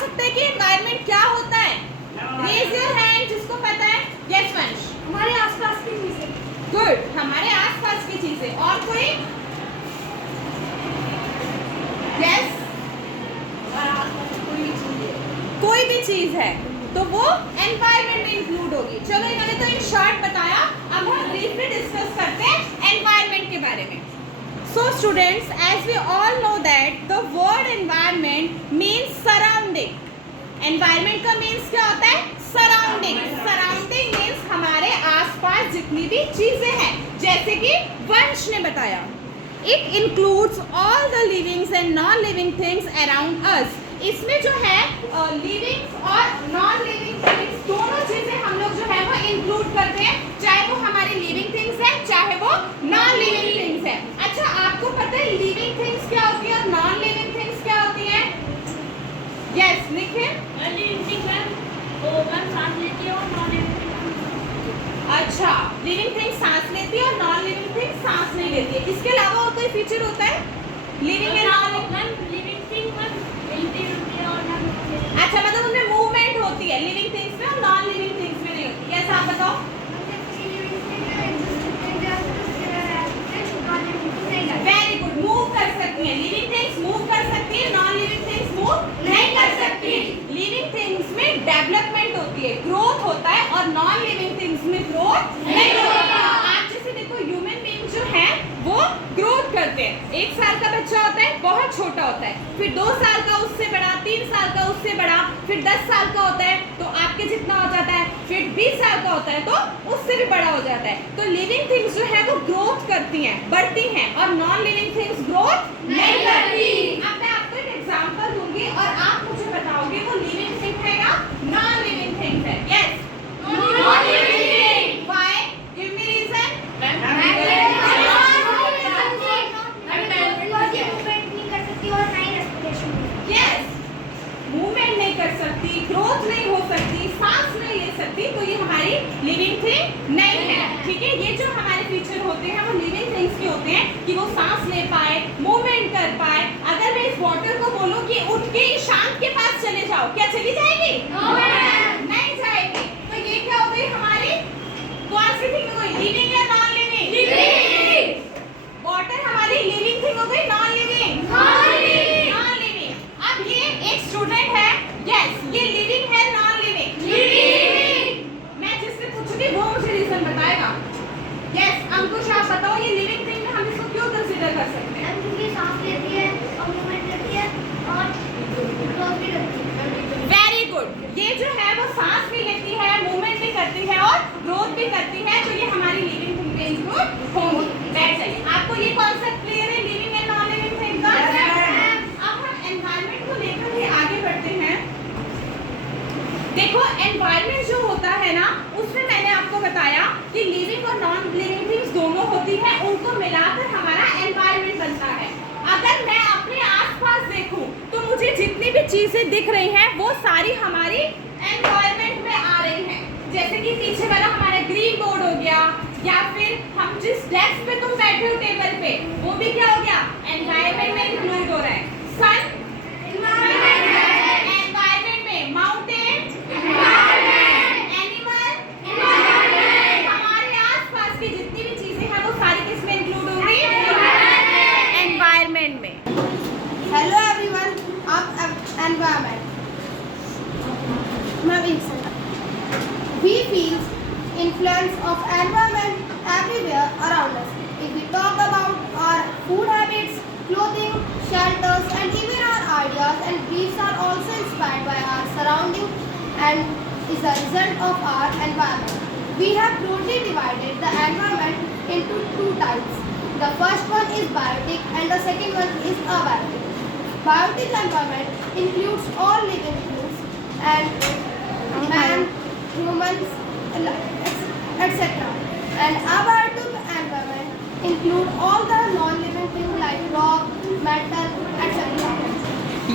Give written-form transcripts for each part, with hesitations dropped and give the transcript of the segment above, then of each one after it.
सकते हैं कि एनवायरनमेंट क्या होता है? रेज योर हैंड जिसको पता है। यस वंश। हमारे आसपास की चीजें। गुड, हमारे आसपास की चीजें। और कोई? यस, कोई भी चीज है तो वो एनवायरनमेंट में इंक्लूड होगी। चलो इन्होंने तो इन शॉर्ट बताया, अब हम ब्रीफली डिस्कस करते हैं एनवायरनमेंट के बारे में। So students, as we all know that the word environment means surrounding. Environment का means क्या होता है? Surrounding. Surrounding means हमारे आसपास जितनी भी चीजें हैं, जैसे कि वंश ने बताया, it includes all the living and non-living things around us. इसमें जो है लिविंग और नॉन लिविंग थिंग्स दोनों चीजें हम लोग जो है वो इंक्लूड करते हैं, चाहे वो हमारी लिविंग थिंग्स है चाहे वो नॉन लिविंग थिंग्स है। अच्छा, आपको पता है लिविंग थिंग्स क्या होती है और नॉन लिविंग थिंग्स क्या होती है? यस, निखिल। लिविंग थिंग वो सांस लेती है और नॉन लिविंग। अच्छा, लिविंग थिंग सांस लेती है और नॉन लिविंग थिंग सांस नहीं लेती है। इसके अलावा और कोई फीचर होता है living and non living thing हिलती डुलती है और नॉन। अच्छा, मतलब उनमें मूवमेंट होती है लिविंग थिंग्स में और नॉन लिविंग थिंग्स में नहीं होती। यस, आप बताओ। वेरी गुड, मूव कर सकती हैं लिविंग थिंग्स, मूव कर सकती है, नॉन लिविंग थिंग्स मूव नहीं कर सकती। लिविंग थिंग्स में डेवलपमेंट होती है, ग्रोथ होता है, और नॉन लिविंग थिंग्स में ग्रोथ नहीं होता। आप जैसे देखो ह्यूमन बीइंग जो है वो ग्रोथ करते हैं। 1 साल का बच्चा होता है, बहुत छोटा होता है, फिर 2 साल का उससे बड़ा, 3 साल का उससे बड़ा, फिर 10 साल का होता है तो आपके जितना हो जाता है, फिर 20 साल का होता है तो उससे भी बड़ा हो जाता है। तो लिविंग थिंग्स जो है वो ग्रोथ करती हैं, बढ़ती हैं, और नॉन लिविंग थिंग्स ग्रोथ नहीं करती। अब मैं आपको एक एग्जांपल दूंगी और आप मुझे बताओगे वो लिविंग थिंग है या नॉन लिविंग थिंग है। Yes, non living thing. Why? Give me reason. Yes, movement नहीं कर सकती, ग्रोथ नहीं हो सकती, सांस नहीं ले सकती, तो ये हमारी लिविंग थिंग नहीं है। ठीक है, ये जो हमारे फीचर होते हैं वो लिविंग थिंग्स के होते हैं कि वो सांस ले पाए, मूवमेंट कर पाए। अगर मैं इस वाटर को बोलूं कि उठ के ईशान के पास चले जाओ, क्या चली जाएगी? नहीं जाएगी। तो ये क्या हो गई हमारी? कौन सी थिंग हो गई, लिविंग या नॉन लिविंग? लिविंग। वाटर हमारी लिविंग थिंग हो गई, नॉन लिविंग? Non living. अब ये एक स्टूडेंट है, यस, ये लिविंग है नॉन लिविंग? लिविंग। मैं जिससे पूछूंगी वो मुझे रीजन बताएगा। यस, अंकुश आप बताओ, ये लिविंग थिंग में हम इसको क्यों कंसीडर कर सकते हैं? क्योंकि सांस लेती है और मूवमेंट करती है और ग्रोथ भी करती है। वेरी गुड, ये जो है वो सांस भी लेती है, मूवमेंट भी करती है और ग्रोथ भी करती है, तो ये हमारी लिविंग थिंग में इंक्लूड होंगी। बैठ जाइए। आपको ये कॉन्सेप्ट क्लियर है living and non living thing का? अब हम एनवायरनमेंट को लेकर ही आगे बढ़ते हैं। देखो, एनवायरनमेंट जो होता है ना, उसमें मैंने आपको बताया कि लिविंग और नॉन लिविंग थिंग्स दोनों होती हैं, उनको मिलाकर हमारा एनवायरनमेंट बनता है। अगर मैं अपने आसपास देखूं तो मुझे जितनी भी चीजें दिख रही हैं वो सारी हमारी एनवायरनमेंट में आ रही हैं। जैसे कि पीछे वाला हमारा ग्रीन बोर्ड हो गया, या फिर हम जिस डेस्क पे तुम बैठे हो टेबल पे, वो भी क्या हो गया, एनवायरनमेंट में इंक्लूड हो रहा है। सन एनवायरनमेंट में, माउंटेन एनिमल, हमारे आसपास की जितनी भी चीजें हैं वो सारी किसमें इंक्लूड होंगी? एनवायरनमेंट में। Hello everyone, of environment. We feel influence of environment everywhere around us. If we talk about our food habits, clothing, shelters, and even our ideas and beliefs are also inspired by our surrounding and is a result of our environment. We have broadly divided the environment into 2 types. The first one is biotic and the second one is abiotic. Biotic environment includes all living things and man, humans, etc. And abiotic environment include all the non-living things like rock, metal, etc.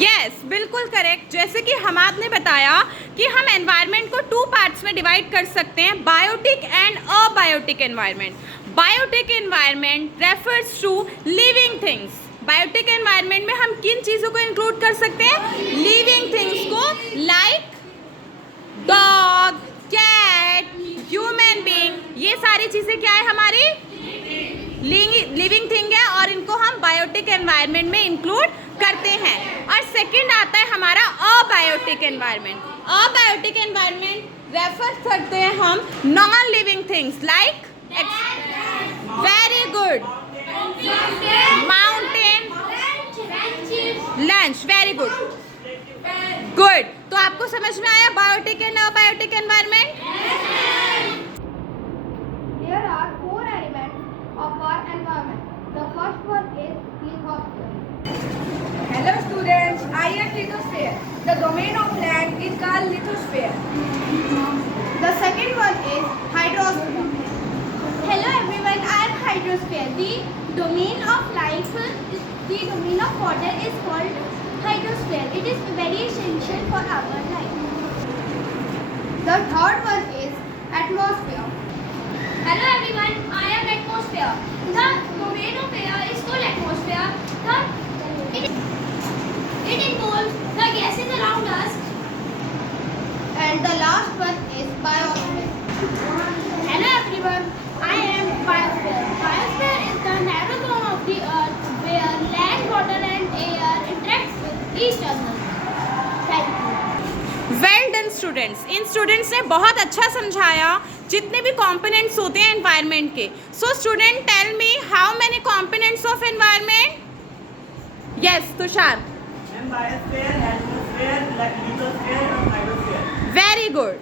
Yes, बिल्कुल correct. जैसे कि हमाद ने बताया कि हम environment को 2 parts में divide कर सकते हैं, biotic and abiotic environment. Biotic environment refers to living things biotic environment में हम किन चीज़ों को इंक्लूड कर सकते हैं? लिविंग थिंग्स को, like dog, cat, human being, ये सारी चीज़ें क्या है हमारी? लिविंग थिंग है और इनको हम बायोटिक एनवायरनमेंट में इंक्लूड करते हैं। और सेकंड आता है हमारा abiotic environment. Abiotic environment refer करते हैं हम non living things like, very good, mountain, lunch, very good, good. तो आपको समझ में आया biotic and abiotic environment? There are four elements of our environment. The first one is lithosphere. Hello students, I am lithosphere. The domain of land is called lithosphere. The second one is hydrosphere. Hello everyone, I am hydrosphere. The domain of life, the domain of water is called hydrosphere. It is very essential for our life. The third one is atmosphere. Hello everyone, I am atmosphere. The domain of air is called atmosphere. It involves the gases around us. And the last one is biosphere. Hello everyone, I am biosphere. Biosphere is the narrow zone of the earth where land, water and air interact with each other. Thank you. Well done students. In students ने बहुत अच्छा समझाया जितने भी components होते हैं environment के। So student tell me how many components of environment? Yes Tushar. Biosphere, atmosphere, lithosphere, and hydrosphere. Very good.